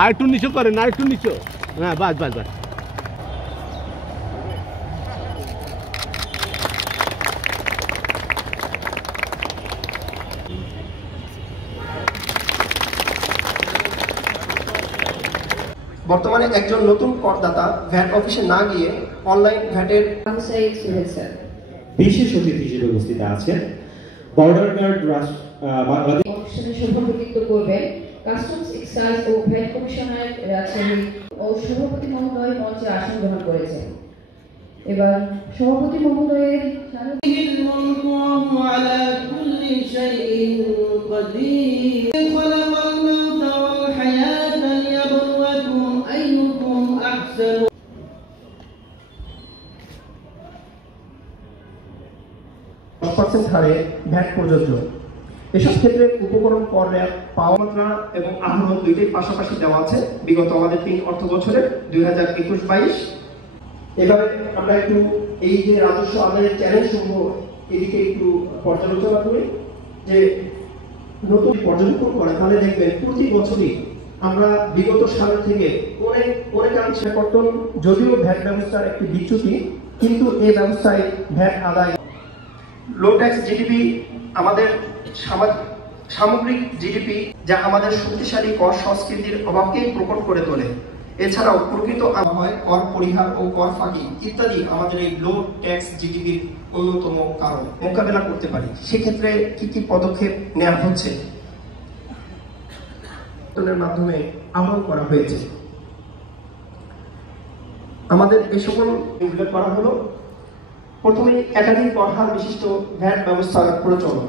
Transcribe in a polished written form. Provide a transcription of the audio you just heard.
আর একটু নিচু করেন, আর একটু নিচু। হ্যাঁ, বাস বাস বাস। বর্তমানে একজন নতুন করদাতা ভ্যাট অফিসে না গিয়ে অনলাইন ভ্যাটের ব্যবসায়িক শুভেচ্ছা। বিশেষ অতিথি হিসেবে উপস্থিত আছেন বর্ডার গার্ড বাংলাদেশ। অনুষ্ঠানে সভাপতিত্ব করবেন কাস্টমস এক্সাইজ ও ভ্যাট কমিশনার রাজশাহী ও সভাপতি মহোদয় মঞ্চে আসন গ্রহণ করেছেন। এবার সভাপতি মহোদয়ের হারে ভ্যাট প্রযোজ্য। এসব ক্ষেত্রে উপকরণ কর রেট পাওয়া মাত্রা এবং আহরণ দুইটাই পাশাপাশি দেওয়া আছে বিগত আমাদের 3 অর্থ বছরে 2021-22। এবারে আমরা একটু এই যে রাজস্ব আদায়ের চ্যালেঞ্জ সমূহ এদিকে একটু পর্যালোচনা করি। যে নতুন পর্যবেক্ষণ করে তাহলে দেখবেন প্রতি বছরই আমরা বিগত সাল থেকে অনেকাংশে পরিবর্তন, যদিও ভ্যাট ব্যবস্থার একটি বিচ্যুতি, কিন্তু এই ব্যবস্থায় ভ্যাট আদায় লো ট্যাক্স জিডিপি আমাদের সামগ্রিক জিডিপি, যা আমাদের শক্তিশালী কর সংস্কৃতির অভাবকেই প্রকট করে তোলে। এছাড়াও প্রকৃত হয় কর পরিহার ও কর ফাঁকি ইত্যাদি আমাদের এই লো ট্যাক্স জিডিপির অন্যতম কারণ মোকাবেলা করতে পারি। সেক্ষেত্রে কি কি পদক্ষেপ নেওয়া হচ্ছে মাধ্যমে আহ্বান করা হয়েছে। আমাদের এই সকল উল্লেখ করা হলো। প্রথমে একাধিক কর হার বিশিষ্ট ভ্যাট ব্যবস্থার প্রচলন।